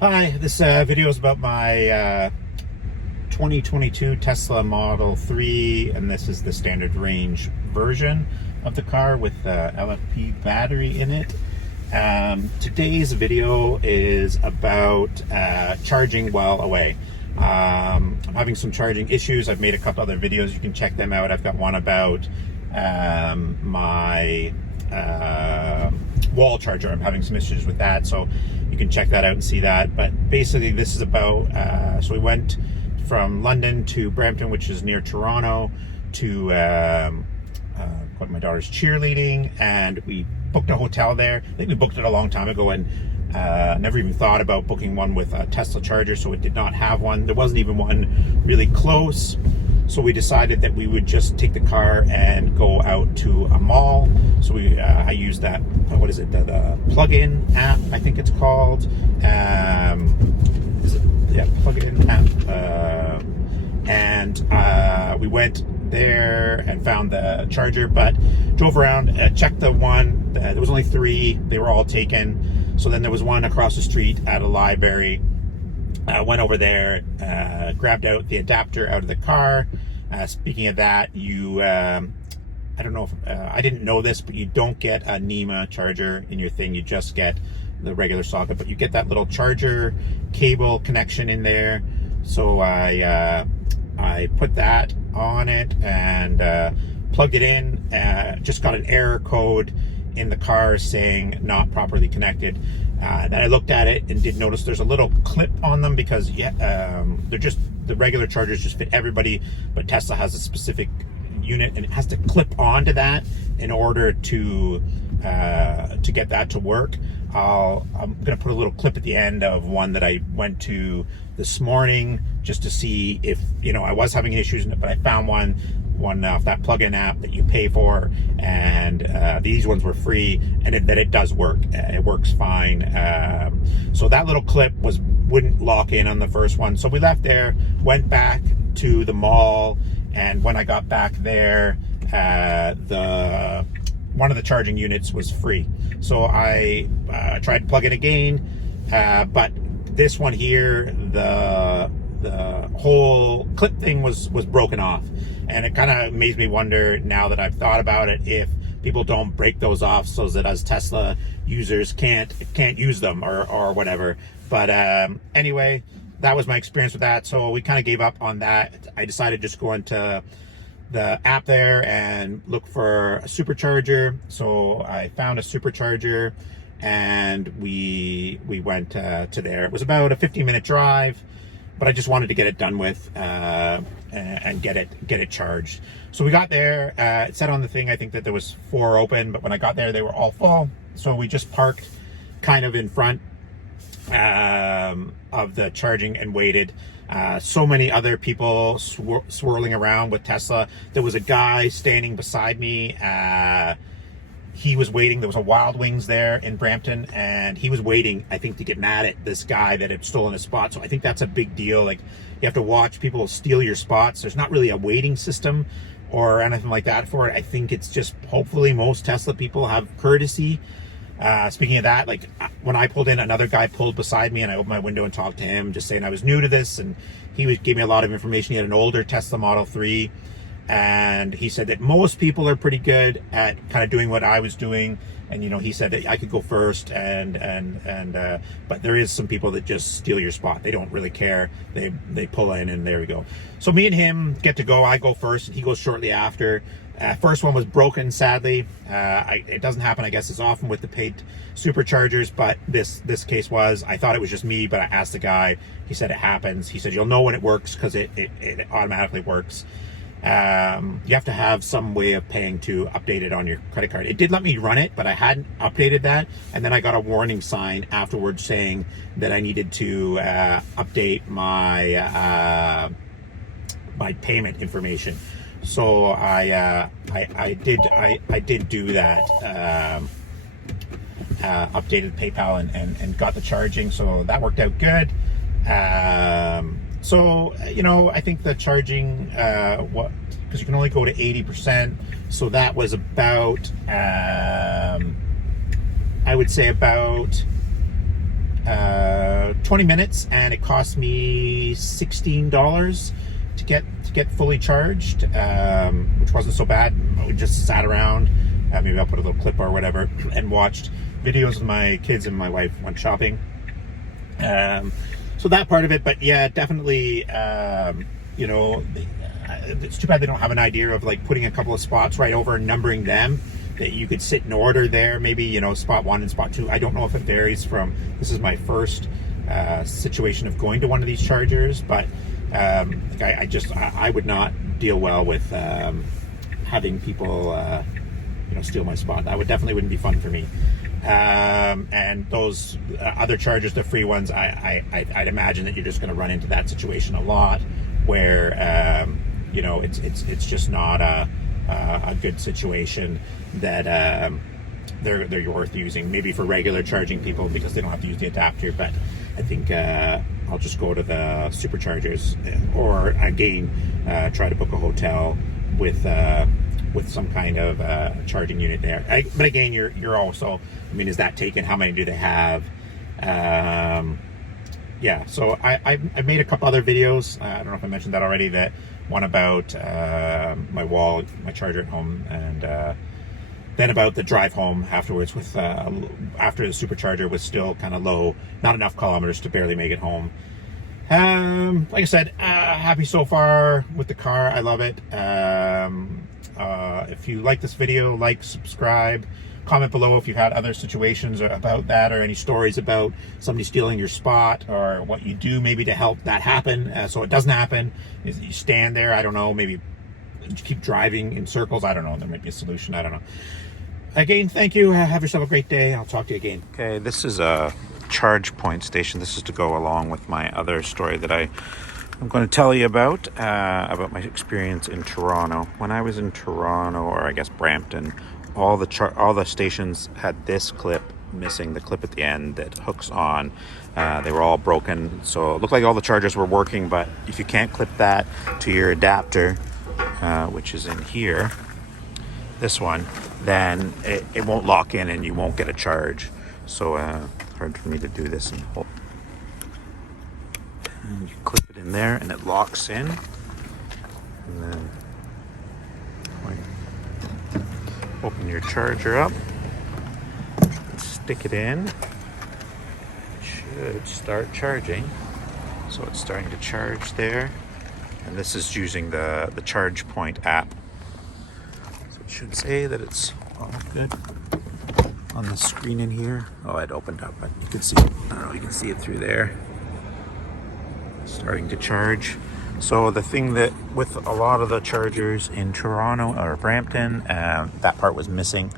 Hi, this video is about my 2022 Tesla Model 3, and this is the standard range version of the car with LFP battery in it. Today's video is about charging while away. I'm having some charging issues. I've made a couple other videos. You can check them out. I've got one about my wall charger. I'm having some issues with that, so you can check that out and see that. But basically this is about so we went from London to Brampton, which is near Toronto, to go to my daughter's cheerleading, and we booked a hotel there. I think we booked it a long time ago, and never even thought about booking one with a Tesla charger, so it did not have one. There wasn't even one really close. So we decided that we would just take the car and go out to a mall. So I used that, what is it, the plug-in app, I think it's called. Plug-in app. And we went there and found the charger, but drove around, checked the one. There was only 3. They were all taken. So then there was one across the street at a library. Went over there, grabbed out the adapter out of the car. Speaking of that, I don't know if, I didn't know this, but you don't get a NEMA charger in your thing. You just get the regular socket, but you get that little charger cable connection in there. So I put that on it and plugged it in. Just got an error code in the car saying not properly connected. Then I looked at it and did notice there's a little clip on them because they're just, the regular chargers just fit everybody, but Tesla has a specific unit and it has to clip onto that in order to get that to work. I'm gonna put a little clip at the end of one that I went to this morning just to see if, I was having issues, but I found one off that plug-in app that you pay for, and these ones were free, and that it does work. It works fine. So that little clip wouldn't lock in on the first one. So we left there, went back to the mall, and when I got back there, one of the charging units was free. So I tried to plug it again, but this one here, the whole clip thing was broken off, and it kind of makes me wonder, now that I've thought about it, if people don't break those off so that us Tesla users can't use them or whatever. But anyway, that was my experience with that. So we kind of gave up on that. I decided to just go into the app there and look for a supercharger. So I found a supercharger, and we went to there. It was about a 15-minute drive, but I just wanted to get it done with and get it charged. So we got there. It said on the thing, I think, that there was 4 open, but when I got there, they were all full. So we just parked kind of in front of the charging and waited. So many other people swirling around with Tesla. There was a guy standing beside me. He was waiting. There was a Wild Wings there in Brampton, and he was waiting, I think, to get mad at this guy that had stolen his spot. So I think that's a big deal. Like, you have to watch people steal your spots. There's not really a waiting system or anything like that for it. I think it's just, hopefully most Tesla people have courtesy. Speaking of that, like, when I pulled in, another guy pulled beside me, and I opened my window and talked to him, just saying I was new to this, and he gave me a lot of information. He had an older Tesla Model 3, and he said that most people are pretty good at kind of doing what I was doing. And he said that I could go first, but there is some people that just steal your spot. They don't really care. They pull in, and there we go. So me and him get to go. I go first, and he goes shortly after. First one was broken, sadly. It doesn't happen, I guess, as often with the paid superchargers, but this case was. I thought it was just me, but I asked the guy. He said it happens. He said you'll know when it works because it automatically works. You have to have some way of paying to update it on your credit card. It did let me run it, but I hadn't updated that. And then I got a warning sign afterwards saying that I needed to update my my payment information. So I did do that. Updated PayPal and got the charging, so that worked out good. So, I think the charging, because you can only go to 80%. So that was about, I would say about 20 minutes, and it cost me $16 to get fully charged, which wasn't so bad. We just sat around. Maybe I'll put a little clip or whatever, and watched videos with my kids, and my wife went shopping. So that part of it, but yeah, definitely, you know, it's too bad they don't have an idea of like putting a couple of spots right over and numbering them, that you could sit in order there. Maybe, you know, spot 1 and spot 2. I don't know if it varies from, this is my first situation of going to one of these chargers, but like I would not deal well with having people you know, steal my spot. That definitely wouldn't be fun for me. And those other chargers, the free ones, I'd imagine that you're just going to run into that situation a lot, where you know, it's just not a good situation that they're worth using. Maybe for regular charging people, because they don't have to use the adapter. But I think I'll just go to the superchargers, or again try to book a hotel with some kind of charging unit there. But again, you're also, I mean, is that taken? How many do they have? Yeah, so I made a couple other videos. I don't know if I mentioned that already. That one about my charger at home, and then about the drive home afterwards with after the supercharger was still kind of low, not enough kilometers to barely make it home. Like I said, happy so far with the car. I love it. If you like this video, like, subscribe, comment below if you've had other situations about that, or any stories about somebody stealing your spot, or what you do maybe to help that happen, so it doesn't happen. Is you stand there, I don't know, maybe you keep driving in circles, I don't know, there might be a solution, I don't know. Again, thank you, have yourself a great day, I'll talk to you again. Okay, this is a charge point station. This is to go along with my other story that I'm going to tell you about my experience in Toronto. When I was in Toronto, or I guess Brampton, all the stations had this clip missing, the clip at the end that hooks on. They were all broken, so it looked like all the chargers were working, but if you can't clip that to your adapter, which is in here, this one, then it won't lock in and you won't get a charge. So it's hard for me to do this and hold. And you clip it in there and it locks in, and then open your charger up, stick it in, it should start charging. So it's starting to charge there, and this is using the Charge Point app, so it should say that it's all good on the screen in here. Oh, it opened up, but you can see it. I don't know, you can see it through there, starting to charge. So the thing that with a lot of the chargers in Toronto or Brampton, that part was missing,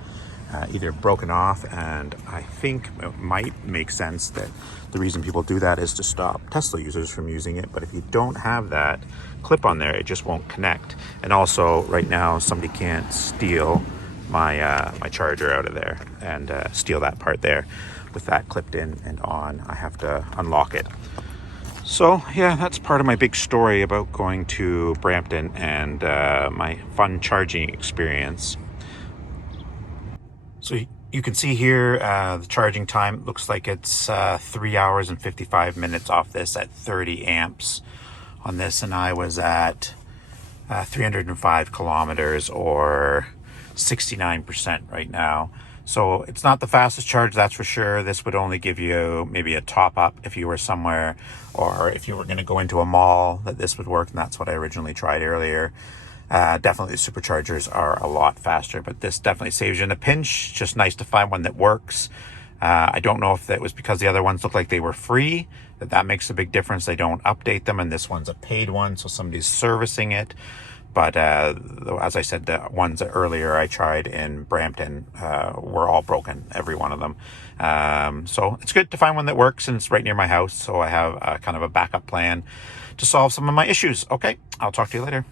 either broken off, and I think it might make sense that the reason people do that is to stop Tesla users from using it. But if you don't have that clip on there, it just won't connect. And also right now somebody can't steal my my charger out of there and steal that part there. With that clipped in and on, I have to unlock it. So yeah, that's part of my big story about going to Brampton and my fun charging experience. So you can see here the charging time looks like it's 3 hours and 55 minutes off this at 30 amps on this, and I was at 305 kilometers, or 69% right now. So it's not the fastest charge, that's for sure. This would only give you maybe a top up if you were somewhere, or if you were going to go into a mall, that this would work, and that's what I originally tried earlier. Definitely the superchargers are a lot faster, but this definitely saves you in a pinch. Just nice to find one that works. I don't know if that was because the other ones looked like they were free, that makes a big difference. They don't update them, and this one's a paid one, so somebody's servicing it. But as I said, the ones that earlier I tried in Brampton were all broken, every one of them. So it's good to find one that works, and it's right near my house, so I have kind of a backup plan to solve some of my issues. Okay, I'll talk to you later.